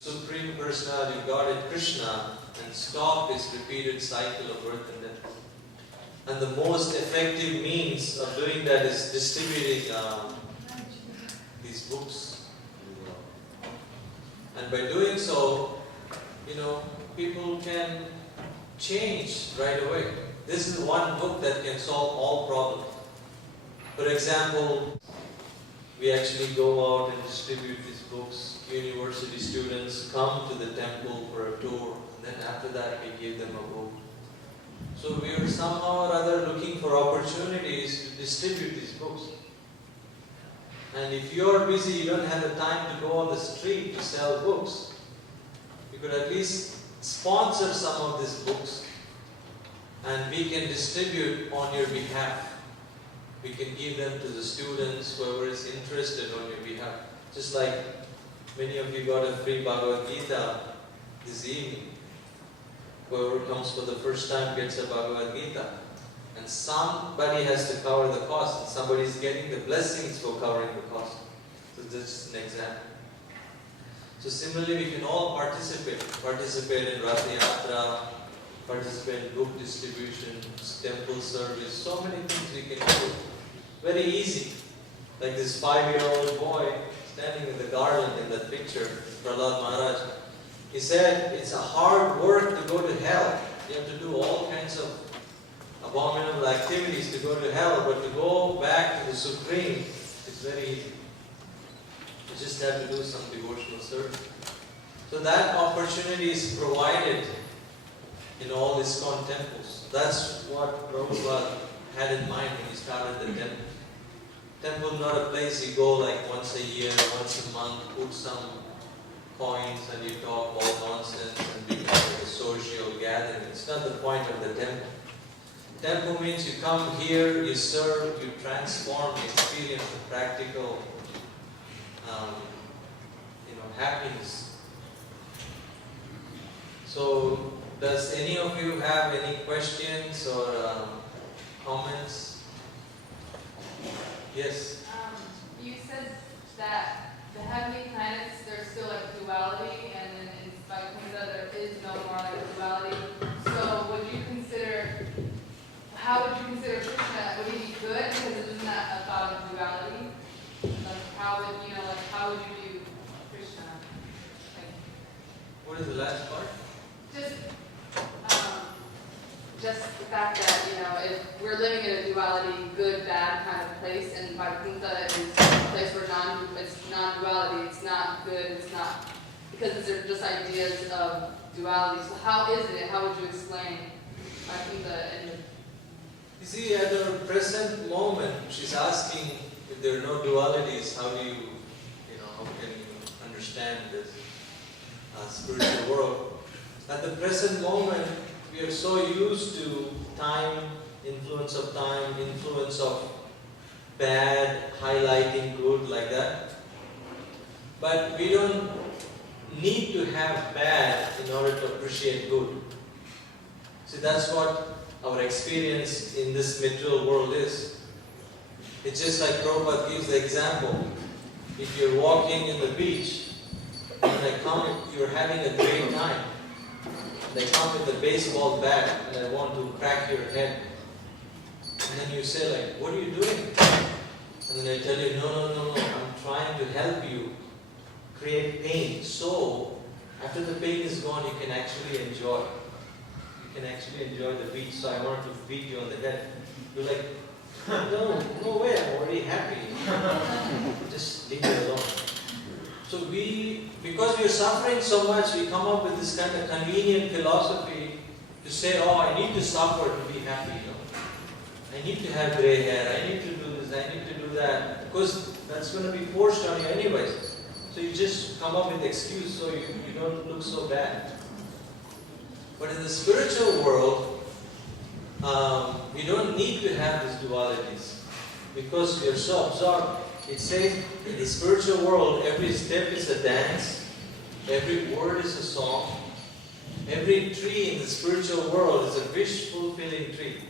Supreme Personality Godhead Krishna and stop this repeated cycle of birth and death. And the most effective means of doing that is distributing these books. And by doing so, people can change right away. This is one book that can solve all problems. For example, we actually go out and distribute these books. University students come to the temple for a tour, and then after that we give them a book. So we are somehow or other looking for opportunities to distribute these books. And if you are busy, you don't have the time to go on the street to sell books, you could at least sponsor some of these books and we can distribute on your behalf. We can give them to the students, whoever is interested on your behalf. Just like many of you got a free Bhagavad Gita this evening. Whoever comes for the first time gets a Bhagavad Gita. And somebody has to cover the cost. And somebody is getting the blessings for covering the cost. So this is an example. So similarly, we can all participate. Participate in Rath Yatra, participate in book distribution, temple service. So many things we can do. Very easy. Like this 5-year-old boy standing with the garland in that picture, Prahlad Maharaj. He said, it's a hard work to go to hell. You have to do all kinds of abominable activities to go to hell, but to go back to the Supreme is very easy. You just have to do some devotional service. So that opportunity is provided in all ISKCON temples. That's what Prabhupada had in mind when he started the temple. Temple is not a place you go like once a year, once a month, put some coins and you talk all nonsense and become like a social gathering. It's not the point of the temple. Temple means you come here, you serve, you transform, you experience the practical happiness. So, does any of you have any questions or comments? Yes? You said that the heavenly planets, there's still like duality, and then in Vaikuntha there is no more like duality. So how would you consider Krishna? Would he be good? Because isn't that about duality? Like how would you view Krishna? What is the last part? Just the fact that, if we're living in a duality, good, bad kind of place, and Vaikuntha is a place where it's non-duality, it's not good, it's not, because these are just ideas of duality. So how is it? How would you explain Vaikuntha? You see, at the present moment, she's asking if there are no dualities, how can you understand this spiritual world? At the present moment, we are so used to time, influence of bad, highlighting good, like that. But we don't need to have bad in order to appreciate good. See, that's what our experience in this material world is. It's just like Prabhupada gives the example. If you're walking in the beach, and you're having a great time, they come with a baseball bat and they want to crack your head. And then you say like, what are you doing? And then they tell you, no, I'm trying to help you create pain. So, after the pain is gone, you can actually enjoy. You can actually enjoy the beach. So I want to beat you on the head. You're like, no way, I'm already happy. Just leave it alone. So because we are suffering so much, we come up with this kind of convenient philosophy to say, I need to suffer to be happy. I need to have gray hair, I need to do this, I need to do that. Because that's going to be forced on you anyways. So you just come up with excuse so you don't look so bad. But in the spiritual world, we don't need to have these dualities. Because we are so absorbed. It says in the spiritual world, every step is a dance, every word is a song, every tree in the spiritual world is a wish-fulfilling tree.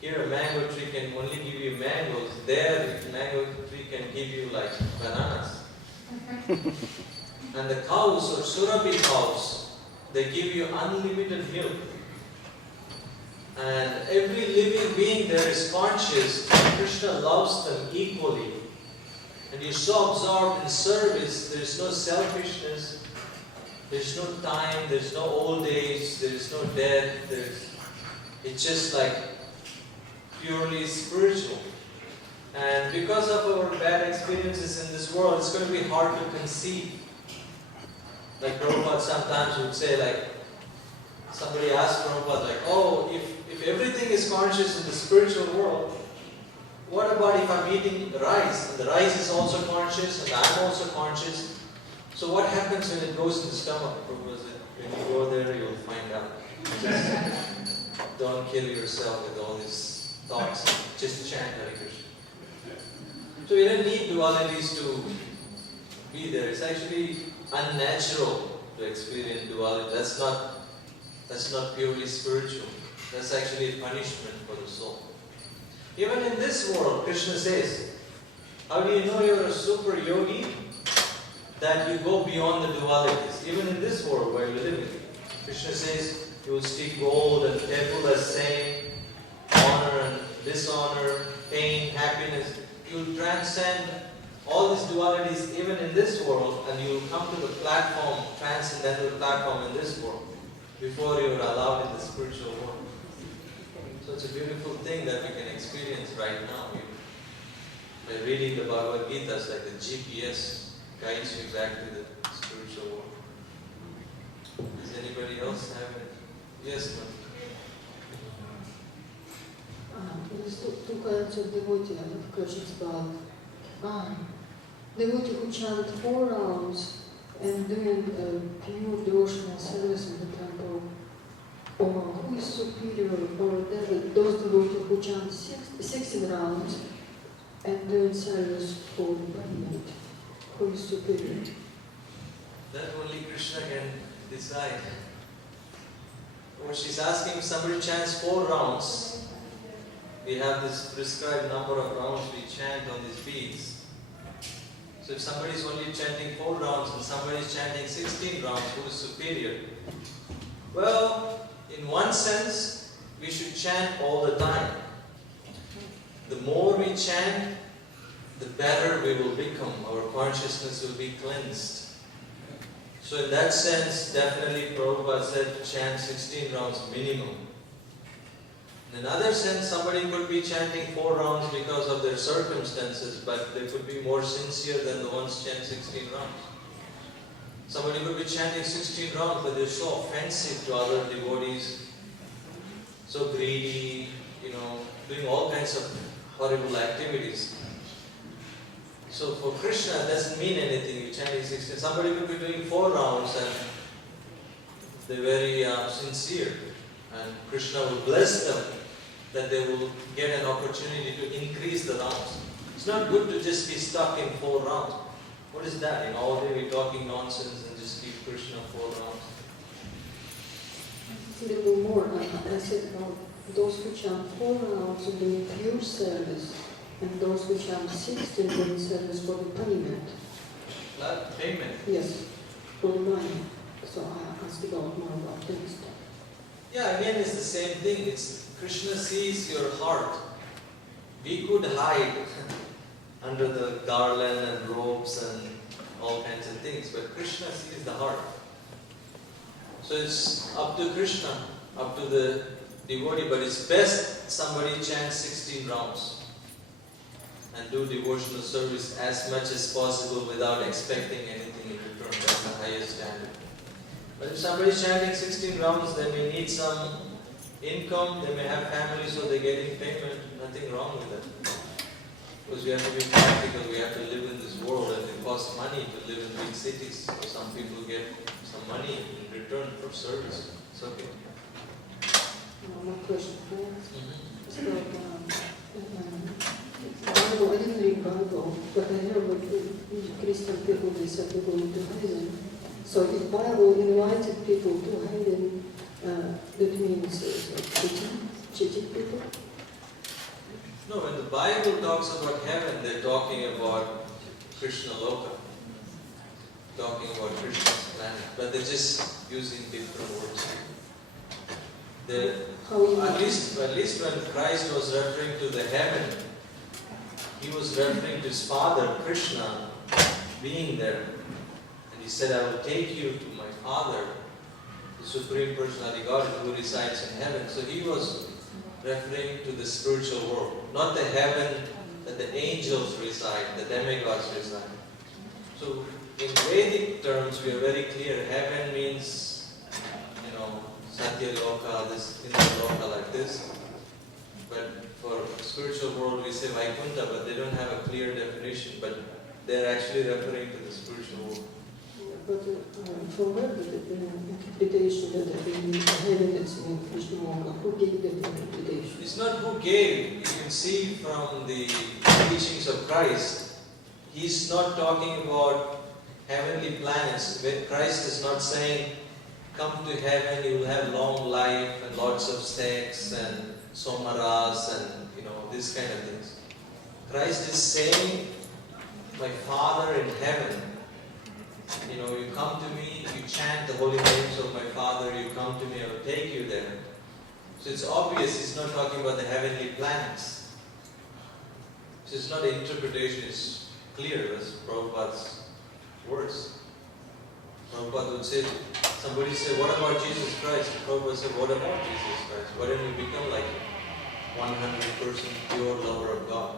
Here a mango tree can only give you mangoes, there a mango tree can give you like bananas. And the cows or Surabhi cows, they give you unlimited milk. And every living being there is conscious and Krishna loves them equally. And you're so absorbed in service, there is no selfishness, there is no time, there is no old age, there is no death, it's just like purely spiritual. And because of our bad experiences in this world, it's going to be hard to conceive. Like Prabhupada sometimes would say, like, somebody asked Prabhupada, like, oh, if everything is conscious in the spiritual world, what about if I'm eating rice, and the rice is also conscious, and I'm also conscious? So what happens when it goes in the stomach? Prabhupada said, when you go there, you'll find out. Just don't kill yourself with all these thoughts. Just chant Hare Krishna. So we don't need dualities to be there. It's actually unnatural to experience duality. That's not purely spiritual. That's actually a punishment for the soul. Even in this world, Krishna says, how do you know you're a super yogi? That you go beyond the dualities. Even in this world where you live in. Krishna says, you will see gold and temple as saying, honor and dishonor, pain, happiness. You will transcend all these dualities even in this world, and you will come to the platform, transcendental platform in this world, before you are allowed in the spiritual world. So it's a beautiful thing that we can experience right now. By reading the Bhagavad Gita, it's like the GPS guides you back to the spiritual world. Does anybody else have it? Yes, ma'am. There's two kinds of devotee, I have questions about. Devotee who chant 4 rounds and doing pure devotional service in the temple, or who is superior, or those devotees who chant 16 rounds and doing service for the Brahman, who is superior? That only Krishna can decide. What she's asking, if somebody chants 4 rounds, we have this prescribed number of rounds we chant on these beads. So if somebody is only chanting 4 rounds and somebody is chanting 16 rounds, who is superior? Well, in one sense, we should chant all the time. The more we chant, the better we will become. Our consciousness will be cleansed. So in that sense, definitely Prabhupada said chant 16 rounds minimum. In another sense, somebody could be chanting 4 rounds because of their circumstances, but they could be more sincere than the ones chanting 16 rounds. Somebody could be chanting 16 rounds, but they're so offensive to other devotees, so greedy, doing all kinds of horrible activities. So for Krishna, it doesn't mean anything. You're chanting 16. Somebody could be doing 4 rounds and they're very sincere, and Krishna will bless them that they will get an opportunity to increase the rounds. It's not good to just be stuck in 4 rounds. What is that? All day we're talking nonsense and just keep Krishna 4 rounds. A little more. I said about those who chant 4 rounds and doing pure service, and those who chant 16 doing service for the payment. Payment? Yes, for the money. So I asked about more about this. Yeah, again, it's the same thing. Krishna sees your heart. We could hide under the garland and robes and all kinds of things, but Krishna sees the heart. So it's up to Krishna, up to the devotee, but it's best somebody chants 16 rounds and do devotional service as much as possible without expecting anything in return. That's the highest standard. But if somebody is chanting 16 rounds, they may need some income, they may have family, so they're getting payment. Nothing wrong with that. Because we have to be practical, we have to live in this world, and it costs money to live in big cities. So some people get some money in return for service. It's okay. One question. It's about Bible. I didn't read Bible, but I heard what Christian people, they said they're going to heaven. So if Bible invited people to heaven, that means cheating people? No, when the Bible talks about heaven, they're talking about Krishna Loka. talking about Krishna's planet, but they're just using different words. At least when Christ was referring to the heaven, he was referring to his father, Krishna, being there. And he said, I will take you to my father, the Supreme Personality Godhead who resides in heaven. So he was referring to the spiritual world, not the heaven that the angels reside, the demigods reside. So in Vedic terms, we are very clear. Heaven means, Satya Loka, this Loka like this. But for spiritual world, we say Vaikuntha, but they don't have a clear definition. But they're actually referring to the spiritual world. But from where did the interpretation that heaven is in Krishna Loka? Who gave that interpretation? It's not who gave. You can see from the teachings of Christ, he's not talking about heavenly planets. Christ is not saying, come to heaven, you will have long life and lots of sex and somaras and these kind of things. Christ is saying, my Father in heaven, you come to me, you chant the holy names of my Father, you come to me, I will take you there. So it's obvious he's not talking about the heavenly planets. So it's not interpretation, it's clear as Prabhupada's words. Prabhupada would say, somebody said, what about Jesus Christ? Prabhupada said, what about Jesus Christ? Why don't you become like him? 100% pure lover of God.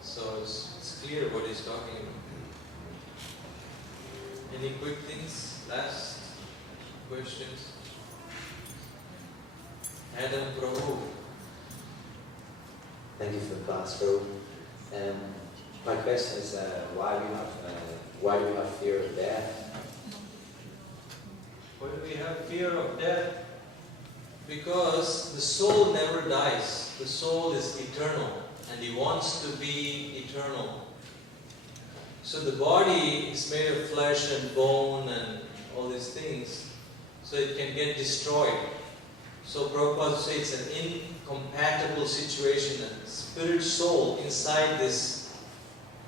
So it's clear what he's talking about. Any quick things? Last questions? Adam Prabhu. Thank you for the class, Prabhu. My question is, why do you have fear of death? Why do we have fear of death? Because the soul never dies. The soul is eternal, and he wants to be eternal. So the body is made of flesh and bone and all these things, so it can get destroyed. So Prabhupada says it's an incompatible situation, a spirit soul inside this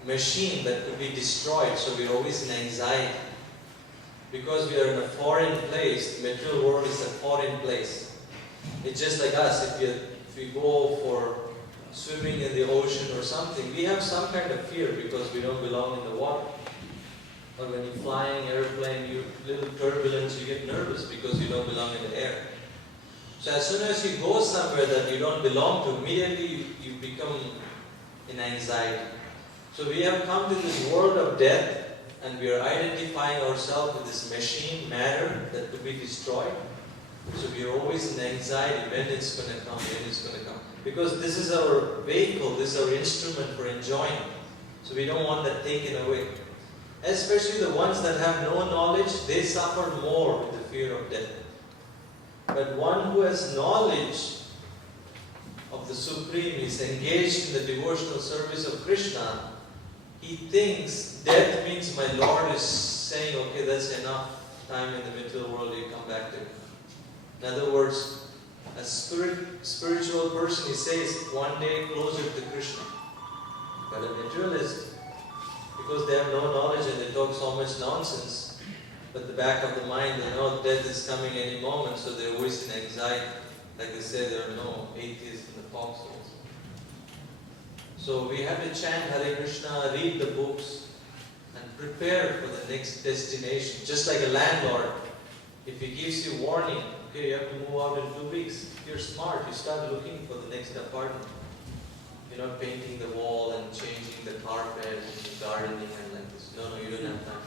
machine that could be destroyed, so we're always in anxiety. Because we are in a foreign place, the material world is a foreign place. It's just like us, if we go for swimming in the ocean or something, we have some kind of fear because we don't belong in the water. Or when you're flying airplane, you little turbulence, you get nervous because you don't belong in the air. So as soon as you go somewhere that you don't belong to, immediately you become in anxiety. So we have come to this world of death, and we are identifying ourselves with this machine, matter, that could be destroyed. So we are always in anxiety, when it's going to come, when it's going to come. Because this is our vehicle, this is our instrument for enjoying. So we don't want that taken away. Especially the ones that have no knowledge, they suffer more with the fear of death. But one who has knowledge of the Supreme, is engaged in the devotional service of Krishna, he thinks death means my Lord is saying, okay, that's enough time in the material world, you come back to me. In other words, a spiritual person, he says, one day closer to Krishna. But a materialist, because they have no knowledge and they talk so much nonsense, but the back of the mind, they know death is coming any moment, so they're always in anxiety. Like they say, there are no atheists in the foxholes. So we have to chant Hare Krishna, read the books, and prepare for the next destination. Just like a landlord, if he gives you warning, okay, you have to move out in 2 weeks. If you're smart, you start looking for the next apartment. You're not painting the wall and changing the carpet and gardening and like this. No, you don't have time.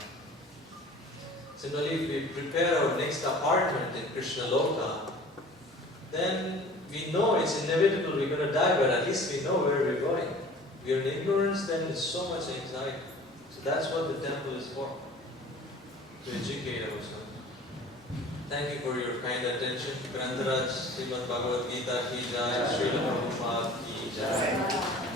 Similarly, if we prepare our next apartment in Krishna Loka, then we know it's inevitable we're going to die, but at least we know where we're going. We are in ignorance, then there's so much anxiety. So that's what the temple is for, to educate ourselves. Thank you for your kind attention. Grantaraj Srimad Bhagavad Gita ki jai, Srila Prabhupada ki jai.